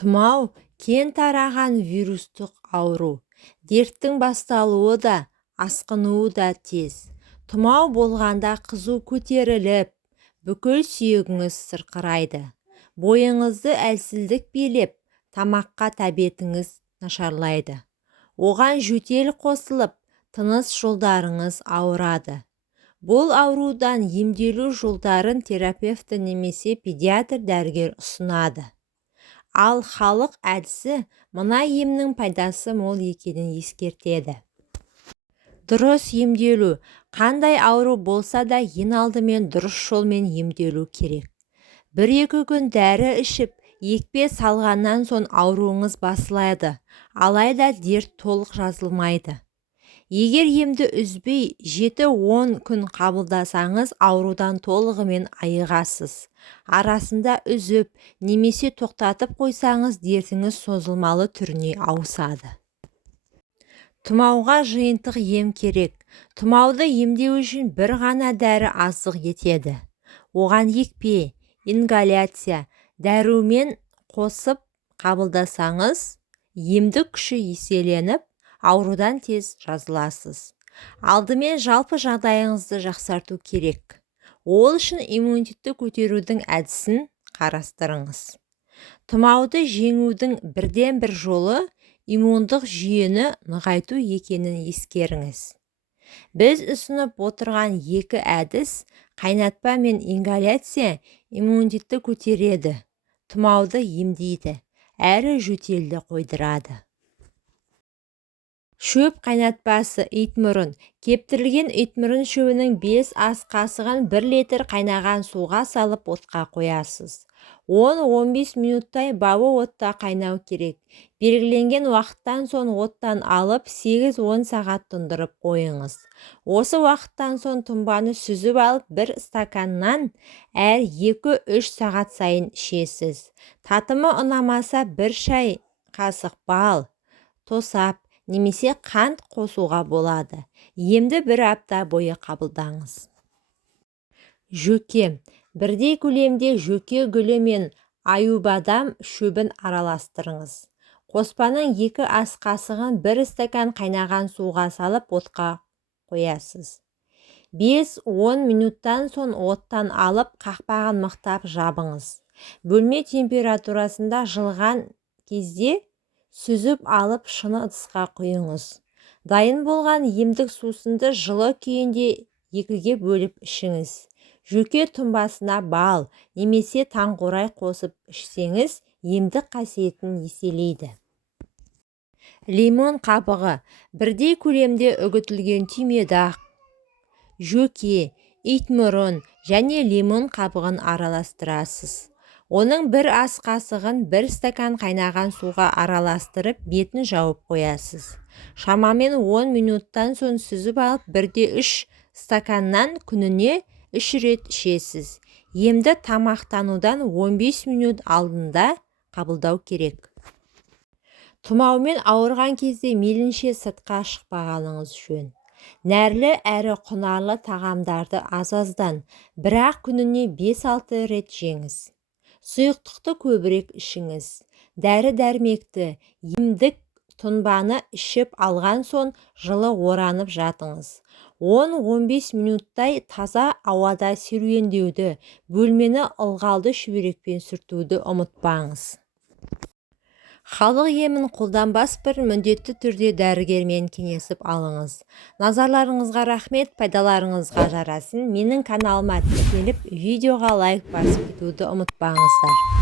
Тұмау кең тараған вирустық ауру. Дерттің басталуы да, асқынуы да тез. Тұмау болғанда қызу көтеріліп, бүкіл сүйегіңіз сырқырайды. Бойыңызды әлсіздік билеп, тамаққа тәбетіңіз нашарлайды. Оған жөтел қосылып, тыныс жолдарыңыз ауырады. Бұл аурудан емделу жолдарын терапевті немесе педиатр дәрігер ұсынады. Ал халық әдісі мына емнің пайдасы мол екенін ескертеді. Дұрыс емделу. Қандай ауру болса да ең алдымен дұрыс жолмен емделу керек. 1-2 күн дәрі ішіп, екпе салғаннан соң ауруыңыз басылады, алайда дерт толық жазылмайды. Егер емді үзбей 7-10 күн қабылдасаңыз, аурудан толығымен айығасыз. Арасында үзіп, немесе тоқтатып қойсаңыз, дертіңіз созылмалы түріне ауысады. Тұмауға жиынтық ем керек. Тұмауды емдеу үшін бір ғана дәрі аздық етеді. Оған екпе, ингаляция, дәрумен қосып қабылдасаңыз, емдік күші еселеніп, аурудан тез жазыласыз. Алдымен жалпы жағдайыңызды жақсарту керек. Ол үшін иммунитетті көтерудің әдісін қарастырыңыз. Тұмауды жеңудің бірден-бір жолы иммундық жүйені нығайту екенін ескеріңіз. Біз ұсынып отырған 2 әдіс, қайнатпа мен ингаляция, иммунитетті көтереді, тұмауды емдейді, әрі жөтелді қойдырады. Шөп қайнатпасы итмұрын. Кептірілген итмұрын шөбінің 5 ас қасығын 1 литр қайнаған суға салып отқа қоясыз. 10-15 минуттай бауы отта қайнау керек. Белгіленген уақыттан соң оттан алып 8-10 сағат тұндырып қойыңыз. Осы уақыттан соң тұнбаны сүзіп алып 1 стаканнан әр 2-3 сағат сайын ішесіз. Татымы ұнамаса 1 шай қасық бал, тосап, немесе қант қосуға болады. Емді 1 апта бойы қабылдаңыз. Жөке. Бірдей көлемде жөке гүлі мен аюбадам шөбін араластырыңыз. Қоспаның 2 ас қасығын 1 стакан қайнаған суға салып отқа қоясыз. 5-10 минуттан соң оттан алып қақпағын мықтап жабыңыз. Бөлме температурасында жылған кезде сүзіп алып шыны ыдысқа құйыңыз. Дайын болған емдік сусынды жылы күйінде 2-ге бөліп ішіңіз. Жөке тұнбасына бал немесе таңқурай қосып ішсеңіз, емдік қасиетін еселейді. Лимон қабығы. Бірдей көлемде үгітілген түймедақ, жөке, итмұрын және лимон қабығын араластырасыз. Оның 1 ас қасығын 1 стакан қайнаған суға араластырып, бетін жауып қоясыз. Шамамен 10 минуттан соң сүзіп алып 1/3 стаканнан күніне 3 рет ішесіз. Емді тамақтанудан 15 минут алдында қабылдау керек. Тұмаумен ауырған кезде мейлінше сыртқа шықпағаныңыз жөн. Нәрлі әрі құнарлы тағамдарды аз-аздан, бірақ күніне 5-6 рет жеңіз. Сұйықтықты көбірек ішіңіз. Дәрі-дәрмекті, емдік тұнбаны ішіп алған соң жылы оранып жатыңыз. 10-15 минуттай таза ауада серуендеуді, бөлмені ылғалды шүберекпен сүртуді ұмытпаңыз. Халық емін қолданбас бұрын міндетті түрде дәрігермен кеңесіп алыңыз. Назарларыңызға рахмет, пайдаларыңызға жарасын. Менің каналыма тіркеліп, видеоға лайк басып кетуді ұмытпаңыздар.